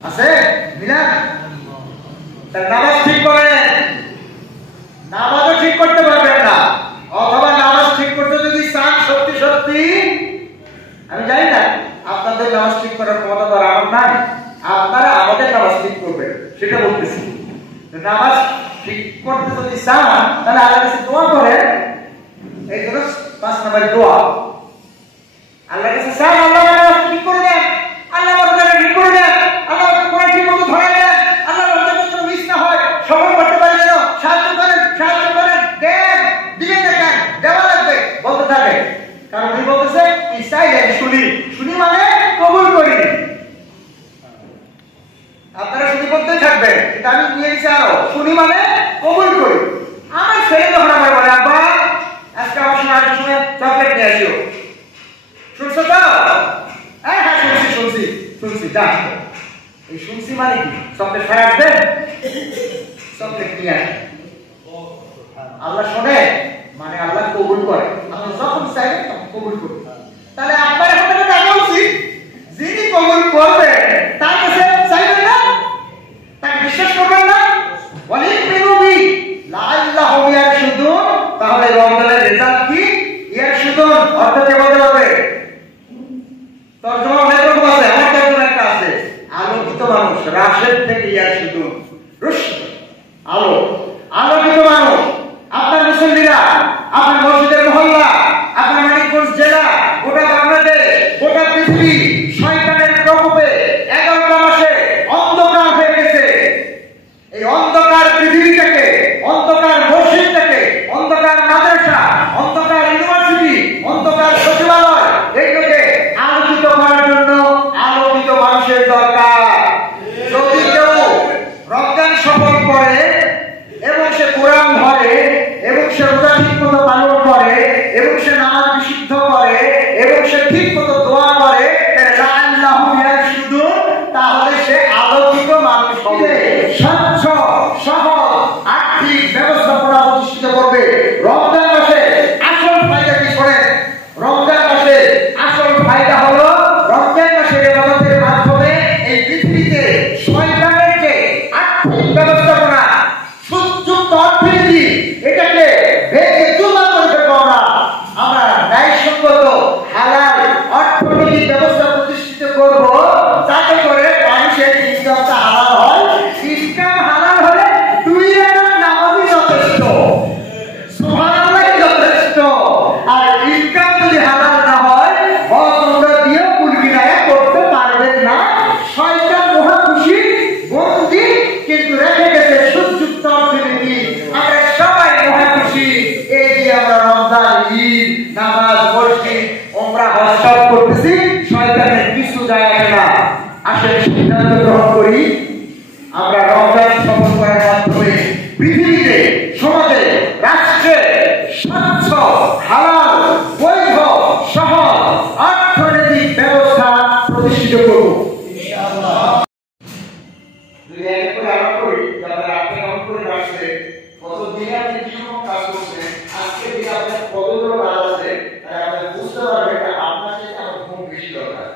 আছে মিলাদ তার নামাজ ঠিক করেন, নামাজও ঠিক করতে পারবেন না, অথবা নামাজ ঠিক করতে যদি চান সত্যি সত্যি, আমি জানি না আপনাদের নামাজ ঠিক করার ক্ষমতা তো আমার নাই, আপনারা আমাদের নামাজ ঠিক করবেন সেটা বলতেছি। নামাজ ঠিক করতে যদি চান তাহলে আল্লাহর কাছে দোয়া করেন। এই হলো 5 নম্বর দোয়া। আল্লাহর কাছে চান আল্লাহ নামাজ ঠিক করে দেন, আল্লাহ আমাদের ঠিক করে দেন, আল্লাহ কোরআন ঠিক মতো ধরে দেন, আল্লাহ আমাদের কোনো মিস না হয়, সফল করতে পারি যেন সাহায্য করেন, সাহায্য করেন, দেন দিবেন না কেন দেওয়া লাগবে বলতে থাকে। কারণ উনি বলতেছে চাইলেন শুনি, শুনি মানে কবুল করি। আপনারা শুনি করতেই থাকবেন, কিন্তু আমি নিয়ে চাও শুনি মানে কবুল করি। আমার ছেলে যখন আমার বলে আব্বা আজকে আমার সময় আসার সময় চকলেট নিয়ে আসিও, শুনছো তো? হ্যাঁ হ্যাঁ শুনছি শুনছি শুনছি, যা এই শুনছি মানে কি চকলেট খাই আসবেন, চকলেট নিয়ে আসে। আল্লাহ শোনে মানে আল্লাহ কবুল করে, আপনি যখন চাইবেন তখন কবুল করুন। তাহলে আপনার এখন দেখা উচিত যিনি কবুল করবে তার কাছে চাইবেন না, তাকে বিশ্বাস করবেন না, ওয়ালিদ বিরুবি লাআল্লাহু ইয়ারশুদুন। তাহলে রমজানের রেজাল্ট কি? ইয়ারশুদুন অর্থ বলতে হবে। তরজমা অনেক রকম আছে, আমার তরজমা একটা আছে আলোকিত মানুষ, রাশেদ থেকে ইয়ারশুদুন, রুশদ আলো, আলোকিত মানুষ। আপনার মুসল্লিরা, আপনার মসজিদের মহল্লা, আপনার মানিকগঞ্জ জেলা, গোটা বাংলাদেশ, গোটা পৃথিবী শয়তানের প্রকোপে 11টা মাসে অন্ধকার হয়ে গেছে। এই অন্ধকার পৃথিবীটাকে, অন্ধকার মসজিদটাকে, অন্ধকার মাদ্রাসা, অন্ধকার ইউনিভার্সিটি, অন্ধকার সচিবালয়, এইগুলোকে আলোকিত করার জন্য আলোকিত মানুষের দরকার। যদি কেউ রমজান সফল করে এবং সে কোরআন ধরে এবং সে রোজা ঠিক মতো পালন করে এবং সে নামাজ বিশুদ্ধ করে এবং সে ঠিক মতো দোয়া করে, তাহলে সে আলোকিত মানুষ হবে, স্বচ্ছ সহজ আর্থিক ব্যবস্থাপনা প্রতিষ্ঠিত করবে। রমজান মাসে আসল ফায়দা কি করেন? রমজান মাসে আসল ফায়দা হলো রমজান মাসের ইবাদতের মাধ্যমে এই পৃথিবীতে শয়তানের যে আর্থিক ব্যবস্থাপনা, সুযুক্ত অর্থনীতি, এটাকে ভেঙে চুরমার করে ফেলবো। আমরা ন্যায়সঙ্গত হালাল অর্থনৈতিক ব্যবস্থা প্রতিষ্ঠিত করব, যাতে করে মানুষের ইনকামটা হালাল হয়। ইনকাম হালাল হলে 2 রাকাত নামাজই যথেষ্ট, সুবহানাল্লাহ যথেষ্ট। আর ইনকাম যদি হালাল না হয়, তোমরা দিয়ে কুলকিনায়া করতে পারবেন না। শয়তান মহা খুশি বন্দি কিন্তু রেখে গেছে সুযুক্ত অর্থনীতি। আমরা সবাই মহা খুশি, এই যে আমরা রমজান, ঈদ, নামাজ, মসজিদ, ওমরা, হজ সব করতেছি, শয়তানের কিছু যায় আসে না। আসলে সিদ্ধান্ত গ্রহণ করি আমরা রমজান সফল করার মাধ্যমে পৃথিবীতে, সমাজে, রাষ্ট্রে স্বচ্ছ হালাল বৈধ সহজ অর্থনৈতিক ব্যবস্থা প্রতিষ্ঠিত করব ইনশাআল্লাহ। যদি এক করে আরম্ভ করি, যারা আপনি কেমন করে আসছে, কত দিনে আপনি কি রকম কাজ করছেন, আজকে দিনে আপনার কতগুলো কাজ আছে, তাই আপনি বুঝতে পারবেন আপনার সাথে আমার ঘুম বেশি দরকার।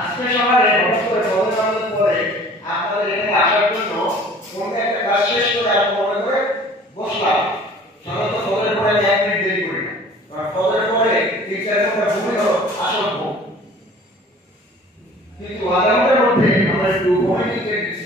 আজকে সকালে হঠাৎ করে ফজর পরে আপনাদের এখানে আসার জন্য কোন একটা কাজ শেষ করে আমি মনে করে বসলাম। সাধারণত ফজরের পরে আমি 1 মিনিট দেরি করি না, কারণ ফজরের পরে 3-4 ঘন্টা ঘুমই হলো আসল ঘুম। কিন্তু আধা ঘন্টার মধ্যে আমরা একটু ঘুমিয়ে নিতে গেছি,